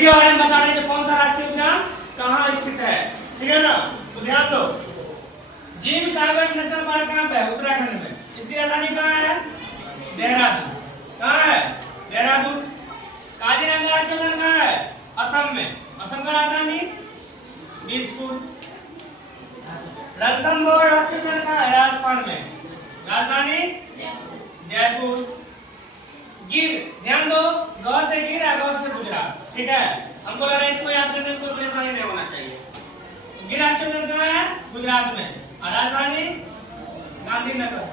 उसी के बारे में बता रहे हैं कौन सा राष्ट्रीय उद्यान कहाँ स्थित है, ठीक है ना। तो ध्यान दो, जिम कार्बेट नेशनल पार्क कहाँ पे है? उत्तराखंड में। इसकी राजधानी कहाँ है? देहरादून। कहाँ है? देहरादून। काजीरंगा राष्ट्रीय उद्यान कहाँ है? असम में। असम का राजधानी दिसपुर। रणथंभौर राष्ट्रीय उद्यान कहाँ है? राजस्थान में। राजधानी जयपुर। गिर, ध्यान दो, ग से गिर है, ग से गुजरात, ठीक है। हमको लग रहा है इसको याद करने में कोई परेशानी नहीं होना चाहिए। तो गिर राष्ट्रीय उद्यान कहाँ है? गुजरात में। और राजधानी गांधीनगर।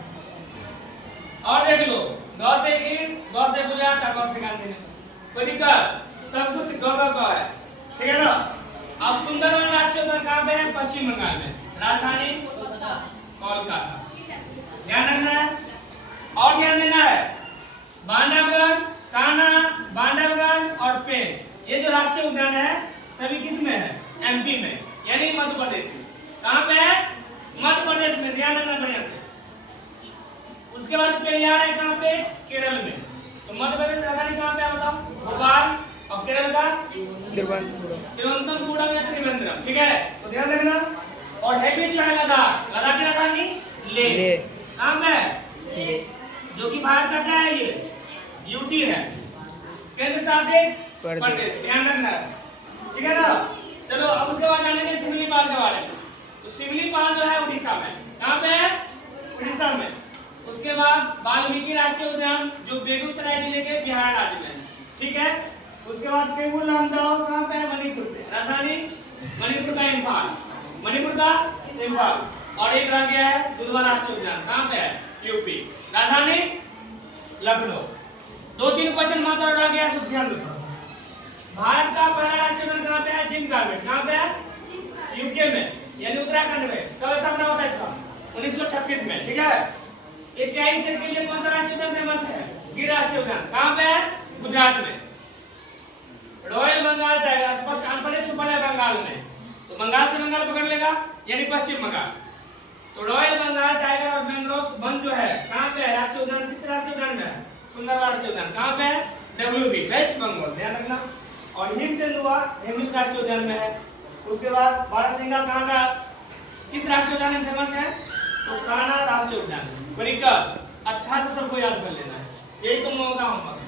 और देख लो, ग से गिर, ग से गुजरात, ग से गांधीनगर। कोई दिक्कत? सब कुछ ग है, ठीक है ना। अब सुंदरवन राष्ट्रीय उद्यान कहाँ पे है? पश्चिम बंगाल में। राजधानी कोलकाता। ध्यान रखना है और ध्यान देना है, बांधवगढ़, कान्हा, बांधवगढ़ और पेंच, ये जो राष्ट्रीय उद्यान है सभी किस में है? एमपी में, यानी मध्य प्रदेश में। कहाँ पे है? मध्य प्रदेश में। ध्यान रखना बढ़िया से। उसके बाद पेरियार है कहाँ पे? केरल में। तो मध्य प्रदेश राजधानी कहाँ पे है बताओ? भोपाल। और केरल का तिरुवनंतपुरम या त्रिवेंद्रम, ठीक है। तो ध्यान रखना। और है जो है लद्दाख, लद्दाख की राजधानी लेह। कहाँ पे? जो कि भारत का क्या है? ये यूटी है, केंद्र शासित प्रदेश। ध्यान रखना, ठीक है ना। चलो अब उसके बाद जानेंगे सिमलीपाल के बारे में। तो सिमलीपाल जो है उड़ीसा में। कहाँ पे है? उड़ीसा में। उसके बाद वाल्मीकि राष्ट्रीय उद्यान जो बेगूसराय जिले के बिहार राज्य में है, ठीक है। उसके बाद कैमूर लामजाओ कहाँ पे है? मणिपुर पे। राजधानी मणिपुर का इम्फाल, मणिपुर का इम्फाल। और एक रह गया है दुधवा राष्ट्रीय उद्यान, कहाँ पे है? यूपी। राजधानी लखनऊ। 2-3 क्वेश्चन मात्र रह गया, सब ध्यान दो। भारत का पहला राष्ट्रीय उद्यान कहाँ पे है? Jim Corbett. कहाँ पे है? यूके में, यानी उत्तराखंड में। कब स्थापना होता है इसका? 1936 में, ठीक है। एशियाई शेर के लिए कौन सा राष्ट्रीय उद्यान फेमस है? गिर राष्ट्रीय उद्यान। कहाँ पे है? गुजरात में। रॉयल बंगाल टाइगर, स्पष्ट आंसर है, छुपा है बंगाल में। तो बंगाल से बंगाल पकड़ लेगा, यानी पश्चिम बंगाल। तो रॉयल बंगाल टाइगर और मैंग्रोव वन जो है कहाँ पे है? राष्ट्रीय उद्यान किस राष्ट्रीय उद्यान में है? सुंदरवन राष्ट्रीय उद्यान। कहाँ पे है? WB, West Bengal. ध्यान रखना। और हिम तेंदुआ हेमिस राष्ट्रीय उद्यान में है। उसके बाद बारहसिंगा कहाँ का किस राष्ट्रीय उद्यान में फेमस है? तो कान्हा राष्ट्रीय उद्यान। बड़ी अच्छा से सबको याद कर लेना है, यही तुम लोगों का होमवर्क है।